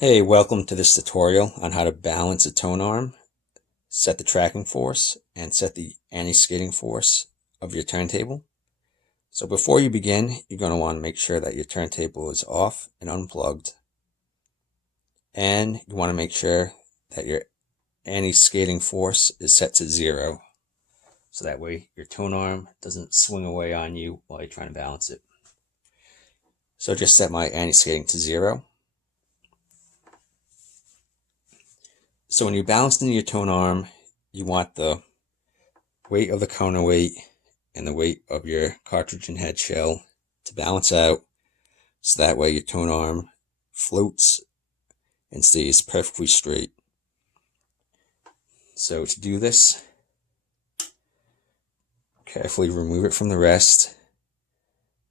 Hey, welcome to this tutorial on how to balance a tone arm, set the tracking force, and set the anti-skating force of your turntable. So before you begin, you're going to want to make sure that your turntable is off and unplugged. And you want to make sure that your anti-skating force is set to 0. So that way your tone arm doesn't swing away on you while you're trying to balance it. So just set my anti-skating to 0. So when you're balancing your tone arm, you want the weight of the counterweight and the weight of your cartridge and head shell to balance out, so that way your tone arm floats and stays perfectly straight. So to do this, carefully remove it from the rest,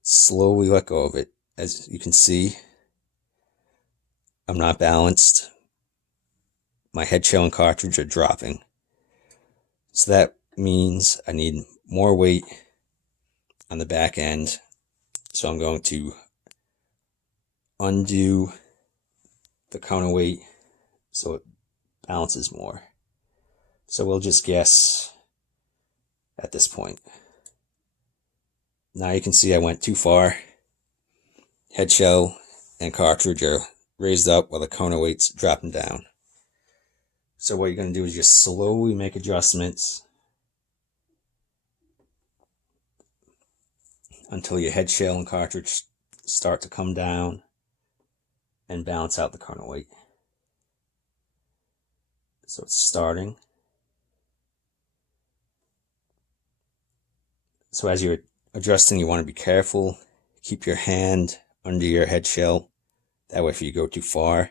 slowly let go of it. As you can see, I'm not balanced. My head shell and cartridge are dropping. So that means I need more weight on the back end. So I'm going to undo the counterweight so it balances more. So we'll just guess at this point. Now you can see I went too far. Head shell and cartridge are raised up while the counterweight's dropping down. So what you're going to do is just slowly make adjustments until your head shell and cartridge start to come down and balance out the counterweight. So it's starting. So as you're adjusting, you want to be careful. Keep your hand under your head shell. That way if you go too far,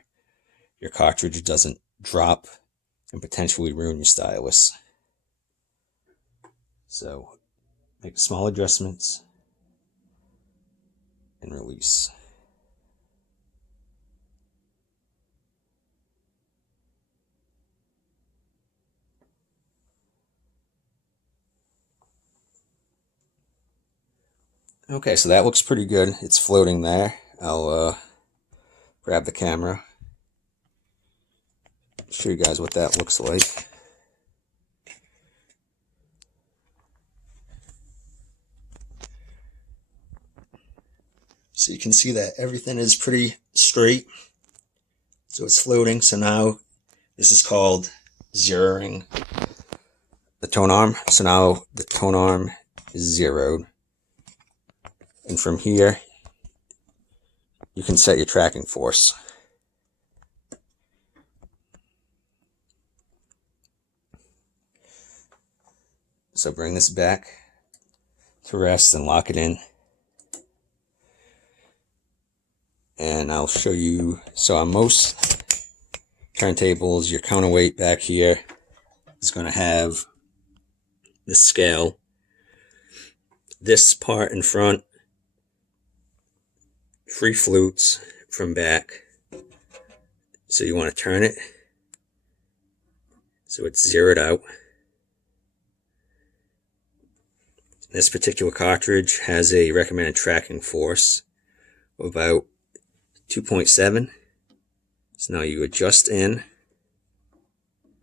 your cartridge doesn't drop and potentially ruin your stylus. So make small adjustments and release. Okay, so that looks pretty good. It's floating there. I'll grab the camera, show you guys what that looks like. So you can see that everything is pretty straight. So it's floating. So now this is called zeroing the tone arm. So now the tone arm is zeroed. And from here, you can set your tracking force. So bring this back to rest and lock it in. And I'll show you, so on most turntables, your counterweight back here is going to have the scale. This part in front free floats from back. So you want to turn it so it's zeroed out. This particular cartridge has a recommended tracking force of about 2.7. So now you adjust in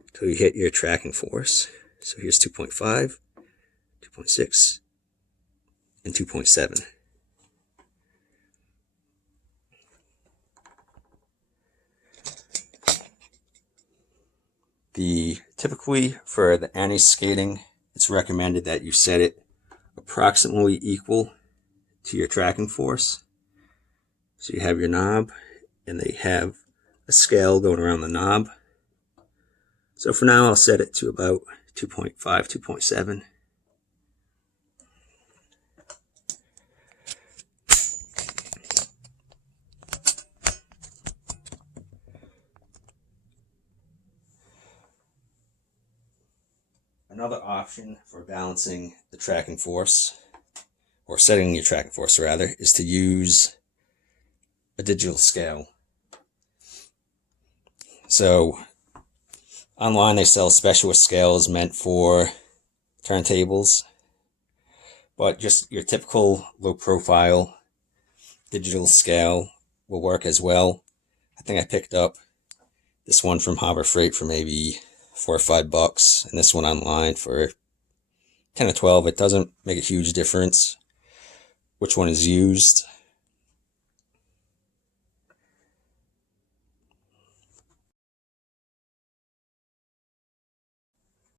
until you hit your tracking force. So here's 2.5, 2.6, and 2.7. Typically for the anti-skating, it's recommended that you set it approximately equal to your tracking force. So you have your knob, and they have a scale going around the knob. So for now, I'll set it to about 2.5, 2.7. Another option for balancing the tracking force, or setting your tracking force rather, is to use a digital scale. So online they sell specialist scales meant for turntables, but just your typical low profile digital scale will work as well. I think I picked up this one from Harbor Freight for maybe $4 or $5, and this one online for 10 or 12. It doesn't make a huge difference which one is used.